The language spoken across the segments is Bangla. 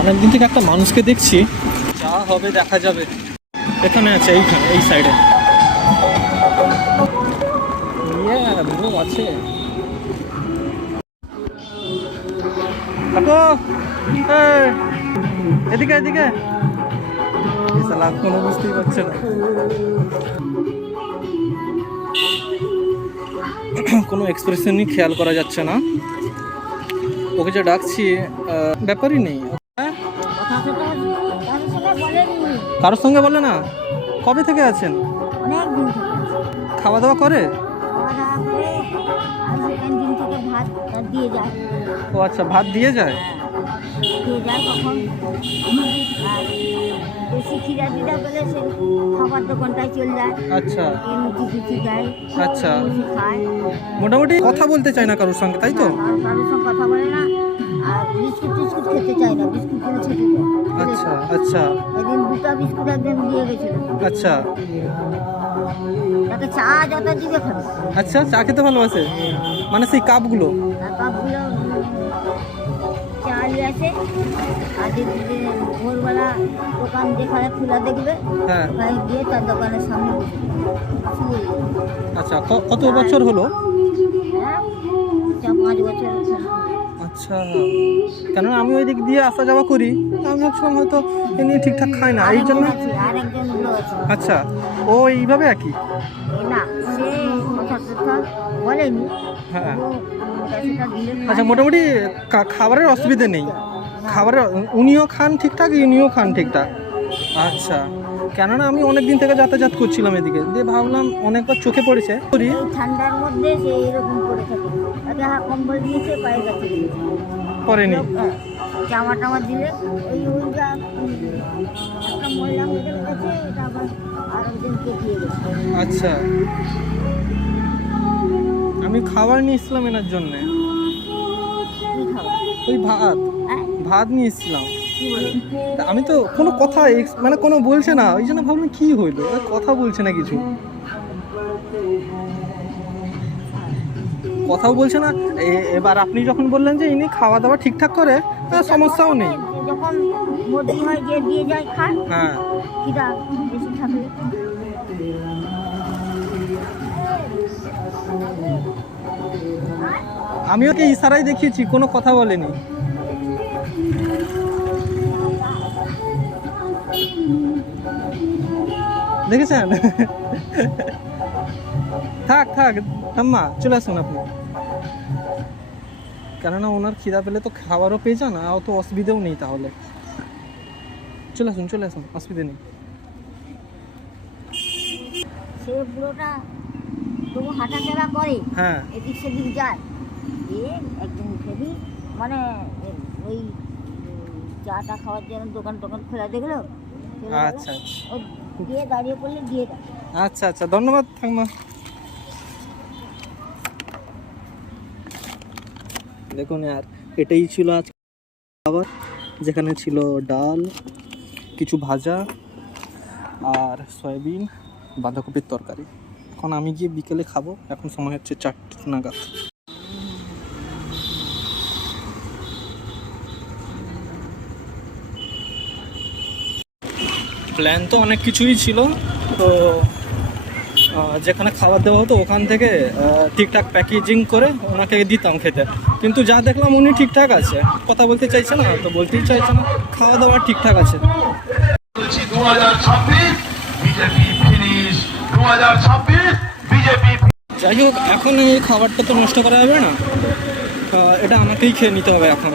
অনেকদিন থেকে একটা মানুষকে দেখছি, যা হবে দেখা যাবে। এখানে আছে, এইখানে এই সাইডে আছে। এদিকে এদিকে কোনো বুঝতেই পারছে না, কোনো এক্সপ্রেশনই খেয়াল করা যাচ্ছে না। ওকে যে ডাকছি ব্যাপারই নেই। কারোর সঙ্গে বলে না? কবে থেকে আছেন? খাওয়া দাওয়া করে? ও আচ্ছা, ভাত দিয়ে যায়। আচ্ছা আচ্ছা, মোটামুটি কথা বলতে চায় না কারোর সঙ্গে, তাই তো? কথা বলে না, আর বিস্কুট টিস্কুট খেতে চায় না, বিস্কুট গুলো ছেড়ে দেয়। আচ্ছা আচ্ছা, এদিন দুটো বিস্কুট একদম দিয়ে গেছিল। আচ্ছা, তাকে চা যত দিবে খাবে। আচ্ছা, চা খেতে ভালোবাসে, মানে সেই কাপগুলো? কাপগুলো চা নিয়ে আসে, আর যদি ভোরবেলা দোকান যেখানে খোলা দেখবে, হ্যাঁ, ওখানে গিয়ে তার দোকানের সামনে। আচ্ছা, কত বছর হলো? হ্যাঁ, 5 বছর। আচ্ছা, কেননা আমি ওই দিক দিয়ে আসা যাওয়া করি, আমি ভাবছিলাম হয়তো এমনি ঠিকঠাক খায় না, এই জন্য। আচ্ছা, ও এইভাবে একই না, সে কথা বলেনি। হ্যাঁ, আচ্ছা, মোটামুটি খাবারের অসুবিধে নেই, খাবারের উনিও খান ঠিকঠাক, ইনিও খান ঠিকঠাক। আচ্ছা, কেননা আমি অনেক দিন থেকে যাতায়াত করছিলাম এদিকে, দিয়ে ভাবলাম অনেকবার চোখে পড়েছে। ঠান্ডার মধ্যে সে এরকম করে থাকে, তাকে কম্বল দিয়েছে, পায়ে কাছে পরেনি, জামা টামা দিলে ওই ওইটা একটা মহিলা মেয়েদের কাছে, এটা আবার আরেকজনকে দিয়ে গেছে। আচ্ছা, আমি খাবার নিয়ে এসেছিলাম এনার জন্যে। ওই ভাত নিয়ে এসেছিলাম। আমি তো কোনো কথা মানে কোনো বলছে না, ওই জন্য ভাবলাম কি হইলো, কথা বলছে না, কিছু কথাও বলছে না। এবার আপনি যখন বললেন যে ইনি খাওয়া দাওয়া ঠিকঠাক করে, সমস্যাও নেই। যখন মধ্যে হয় যে দিয়ে যায় খায়, হ্যাঁ, খিদা বেশি থাকলে। আমি ওকে ইশারায় দেখিয়েছি, কোনো কথা বলেনি। দেখেছেন? থাক থাক ঠাম্মা, চলে আসুন আপনি, কেননা ওনার খিদা পেলে তো খাবারও পেয়ে যান, আর অত অসুবিধেও নেই। তাহলে চলে আসুন, অসুবিধা নেই। সে পুরোটা তবু হাঁটাচলা করে, হ্যাঁ, এদিক সেদিক যায়, একদম খেবি, মানে ওই চাটা খাওয়ার জন্য দোকান খোলা দেখলো। আচ্ছা ও দিয়ে দাঁড়িয়ে পড়লে দিয়ে দেয়। আচ্ছা আচ্ছা, ধন্যবাদ ঠাম্মা। দেখুন আর এটাই ছিল আজ খাবার, যেখানে ছিল ডাল, কিছু ভাজা আর সয়াবিন বাঁধাকপির তরকারি। এখন আমি গিয়ে বিকেলে খাবো, এখন সময় হচ্ছে 4টে নাগাদ। প্ল্যান তো অনেক কিছুই ছিল, তো যেখানে খাবার দেওয়া হতো ওখান থেকে ঠিকঠাক প্যাকেজিং করে ওনাকে দিতাম খেতে, কিন্তু যা দেখলাম উনি ঠিকঠাক আছে, কথা বলতে চাইছে না, তো বলতেই চাইছে না, খাওয়া দাওয়া ঠিকঠাক আছে। যাই হোক, এখন এই খাবারটা তো নষ্ট করা যাবে না, এটা আমাকেই খেয়ে নিতে হবে এখন।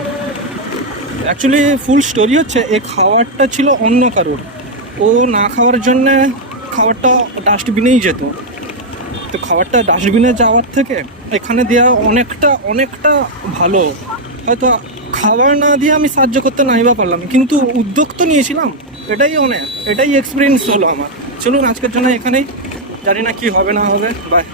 অ্যাকচুয়ালি ফুল স্টোরি হচ্ছে, এই খাবারটা ছিল অন্য কারোর, ও না খাওয়ার জন্যে খাবারটা ডাস্টবিনেই যেত, তো খাবারটা ডাস্টবিনে যাওয়ার থেকে এখানে দেওয়া অনেকটা ভালো। হয়তো খাবার না দিয়ে আমি সাহায্য করতে নাই বা পারলাম, কিন্তু উদ্যোগ তো নিয়েছিলাম, এটাই এক্সপিরিয়েন্স হলো আমার। চলুন আজকের জন্য এখানেই, জানি না কি হবে না হবে। বাই।